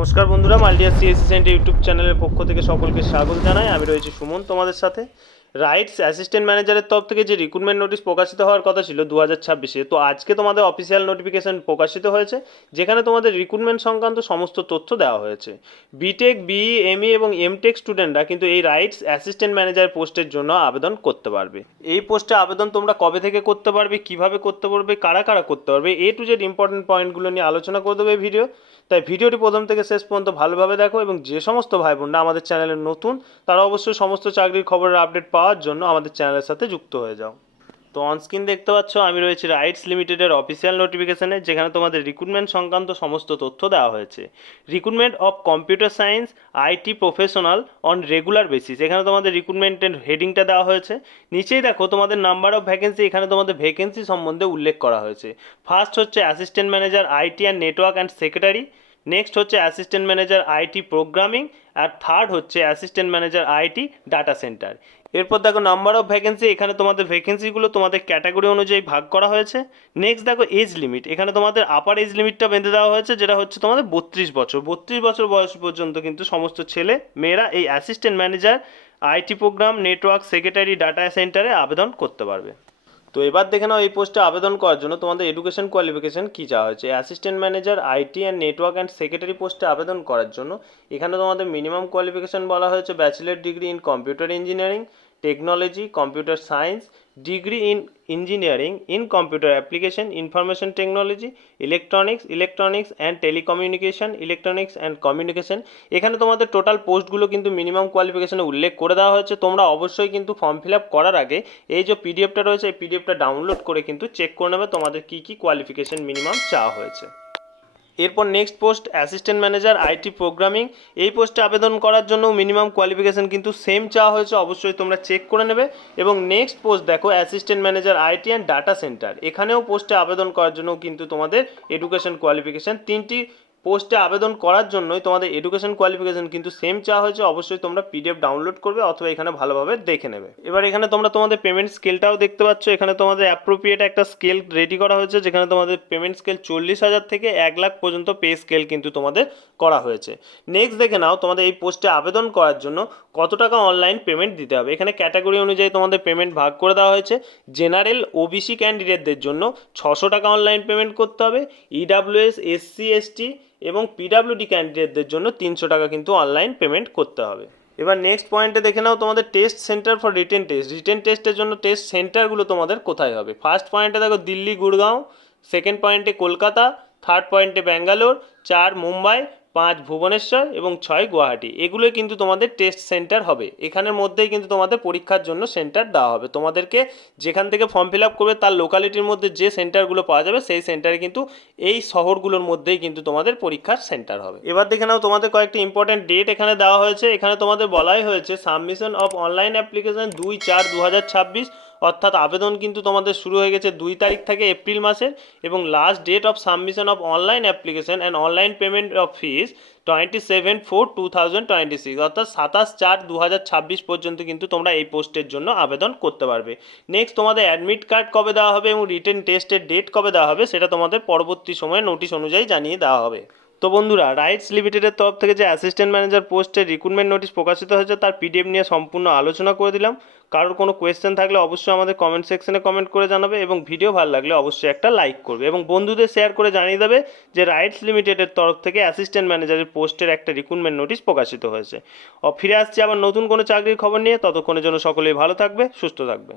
নমস্কার বন্ধুরা, মাল্টিয়ার CSC centre YouTube চ্যানেলের পক্ষ থেকে সকলকে স্বাগত জানাই। আমি রয়েছি সুমন তোমাদের সাথে। রাইটস অ্যাসিস্ট্যান্ট ম্যানেজারের তরফ থেকে যে রিক্রুটমেন্ট নোটিশ প্রকাশিত হওয়ার কথা ছিল 2026-এ, তো আজকে তোমাদের অফিসিয়াল নোটিফিকেশন প্রকাশিত হয়েছে, যেখানে তোমাদের রিক্রুটমেন্ট সংক্রান্ত সমস্ত তথ্য দেওয়া হয়েছে। বিটেক, বিই, এমই এবং এমটেক স্টুডেন্টরা কিন্তু এই রাইটস অ্যাসিস্ট্যান্ট ম্যানেজার পোস্টের জন্য আবেদন করতে পারবে। এই পোস্টে আবেদন তোমরা কবে থেকে করতে পারবে, কিভাবে করতে পারবে, কারা কারা করতে পারবে, এ টু জেড ইম্পর্টেন্ট পয়েন্টগুলো নিয়ে আলোচনা করে দেবে এই ভিডিও। তাই ভিডিওটি প্রথম থেকে শেষ পর্যন্ত ভালোভাবে দেখো, এবং যে সমস্ত ভাই বোনরা আমাদের চ্যানেলে নতুন, তারা অবশ্যই সমস্ত চাকরির খবরের আপডেট পাওয়ার জন্য আমাদের চ্যানেলের সাথে যুক্ত হয়ে যাও। তো অনস্ক্রিন দেখতে পাচ্ছ আমি রয়েছি রাইটস লিমিটেডের অফিসিয়াল নোটিফিকেশনে, যেখানে তোমাদের রিক্রুটমেন্ট সংক্রান্ত সমস্ত তথ্য দেওয়া হয়েছে। Recruitment of computer science IT professional on regular basis, এখানে তোমাদের রিক্রুটমেন্টের হেডিংটা দেওয়া হয়েছে। নিচেই দেখো তোমাদের নাম্বার অফ ভ্যাকেন্সি, এখানে তোমাদের ভ্যাকেন্সি সম্বন্ধে উল্লেখ করা হয়েছে। ফার্স্ট হচ্ছে assistant manager IT and network and secretary, next হচ্ছে অ্যাসিস্ট্যান্ট ম্যানেজার আইটি প্রোগ্রামিং, আর থার্ড হচ্ছে assistant manager IT data centre. এরপর দেখো নাম্বার অফ ভ্যাকেন্সি, এখানে তোমাদের ভ্যাকেন্সিগুলো তোমাদের ক্যাটাগরি অনুযায়ী ভাগ করা হয়েছে। নেক্সট দেখো এজ লিমিট, এখানে তোমাদের আপার এজ লিমিটটা বেঁধে দেওয়া হয়েছে, যেটা হচ্ছে তোমাদের 32 বছর। 32 বছর বয়স পর্যন্ত কিন্তু সমস্ত ছেলে মেয়েরা এই assistant manager IT program, network, secretary, data সেন্টারে আবেদন করতে পারবে। তো এবার দেখে নাও এই পোস্টে আবেদন করার জন্য তোমাদের এডুকেশন কোয়ালিফিকেশন কী চাওয়া হয়েছে। Assistant manager IT and network and secretary পোস্টে আবেদন করার জন্য এখানে তোমাদের মিনিমাম কোয়ালিফিকেশন বলা হয়েছে bachelor degree in computer engineering, technology, computer science, degree in engineering in computer application, information technology, electronics and telecommunication, electronics and communication. এখানে তোমাদের টোটাল পোস্টগুলো কিন্তু মিনিমাম কোয়ালিফিকেশনে উল্লেখ করে দেওয়া হয়েছে। তোমরা অবশ্যই কিন্তু ফর্ম ফিল আপ করার আগে এই যে পিডিএফটা রয়েছে, এই পিডিএফটা ডাউনলোড করে কিন্তু চেক করে নেবে তোমাদের কী কী কোয়ালিফিকেশন মিনিমাম চাওয়া হয়েছে। এরপর next post assistant manager IT programming, এই পোস্টে আবেদন করার জন্য মিনিমাম কোয়ালিফিকেশন কিন্তু সেম চাওয়া হয়েছে, অবশ্যই তোমরা চেক করে নেবে। এবং নেক্সট পোস্ট দেখো assistant manager IT and data centre, এখানেও পোস্টে আবেদন করার জন্য কিন্তু তোমাদের এডুকেশন কোয়ালিফিকেশন, তিনটি পোস্টে আবেদন করার জন্যই তোমাদের এডুকেশন কোয়ালিফিকেশন কিন্তু সেম চাওয়া হয়েছে। অবশ্যই তোমরা পিডিএফ ডাউনলোড করবে অথবা এখানে ভালোভাবে দেখে নেবে। এবার এখানে তোমরা তোমাদের পেমেন্ট স্কেলটাও দেখতে পাচ্ছ, এখানে তোমাদের অ্যাপ্রোপ্রিয়েট একটা স্কেল রেডি করা হয়েছে, যেখানে তোমাদের পেমেন্ট স্কেল 40,000 থেকে 1 লাখ পর্যন্ত পে স্কেল কিন্তু তোমাদের করা হয়েছে। নেক্সট দেখে নাও তোমাদের এই পোস্টে আবেদন করার জন্য কত টাকা অনলাইন পেমেন্ট দিতে হবে। এখানে ক্যাটাগরি অনুযায়ী তোমাদের পেমেন্ট ভাগ করে দেওয়া হয়েছে। জেনারেল ওবিসি ক্যান্ডিডেটদের জন্য 600 টাকা অনলাইন পেমেন্ট করতে হবে। ইডাব্লিউএস, এসসি, এসটি এবং পিডাব্লিউডি ক্যান্ডিডেটদের জন্য 300 টাকা কিন্তু অনলাইন পেমেন্ট করতে হবে। এবার নেক্সট পয়েন্টে দেখে নাও তোমাদের test centre for written test, written টেস্টের জন্য টেস্ট সেন্টারগুলো তোমাদের কোথায় হবে। ফার্স্ট পয়েন্টে দেখো দিল্লি, গুড়গাঁও, সেকেন্ড পয়েন্টে কলকাতা, থার্ড পয়েন্টে ব্যাঙ্গালোর, 4 মুম্বাই, 5 ভুবনেশ্বর এবং 6 গুয়াহাটি। এগুলোই কিন্তু তোমাদের টেস্ট সেন্টার হবে। এখানের মধ্যেই কিন্তু তোমাদের পরীক্ষার জন্য সেন্টার দেওয়া হবে। তোমাদেরকে যেখান থেকে ফর্ম ফিল আপ করবে তার লোকালিটির মধ্যে যে সেন্টারগুলো পাওয়া যাবে, সেই সেন্টারে কিন্তু এই শহরগুলোর মধ্যেই কিন্তু তোমাদের পরীক্ষার সেন্টার হবে। এবার দেখে নাও তোমাদের কয়েকটি ইম্পর্টেন্ট ডেট এখানে দেওয়া হয়েছে। এখানে তোমাদের বলাই হয়েছে সাবমিশন অফ অনলাইন অ্যাপ্লিকেশন 2/4/2026, অর্থাৎ আবেদন কিন্তু তোমাদের শুরু হয়ে গেছে 2 তারিখ থেকে এপ্রিল মাসের, এবং last date of submission of online application and online payment of fees 27/4/2026, অর্থাৎ 27/4/2026 পর্যন্ত কিন্তু তোমরা এই পোস্টের জন্য আবেদন করতে পারবে। নেক্সট তোমাদের অ্যাডমিট কার্ড কবে দেওয়া হবে এবং রিটেন টেস্টের ডেট কবে দেওয়া হবে সেটা তোমাদের পরবর্তী সময়ে নোটিশ অনুযায়ী জানিয়ে দেওয়া হবে। তো বন্ধুরা, রাইটস লিমিটেডের তরফ থেকে যে অ্যাসিস্ট্যান্ট ম্যানেজার পোস্টের রিক্রুটমেন্ট নোটিশ প্রকাশিত হয়েছে তার পিডিএফ নিয়ে সম্পূর্ণ আলোচনা করে দিলাম। কারোর কোনো কোয়েশ্চেন থাকলে অবশ্যই আমাদের কমেন্ট সেকশনে কমেন্ট করে জানাবে, এবং ভিডিও ভালো লাগলে অবশ্যই একটা লাইক করবে এবং বন্ধুদের শেয়ার করে জানিয়ে দেবে যে রাইটস লিমিটেডের তরফ থেকে অ্যাসিস্ট্যান্ট ম্যানেজারের পোস্টের একটা রিক্রুটমেন্ট নোটিশ প্রকাশিত হয়েছে। ফিরে আসছি আবার নতুন কোনো চাকরির খবর নিয়ে, ততক্ষণের জন্য সকলেই ভালো থাকবে, সুস্থ থাকবে।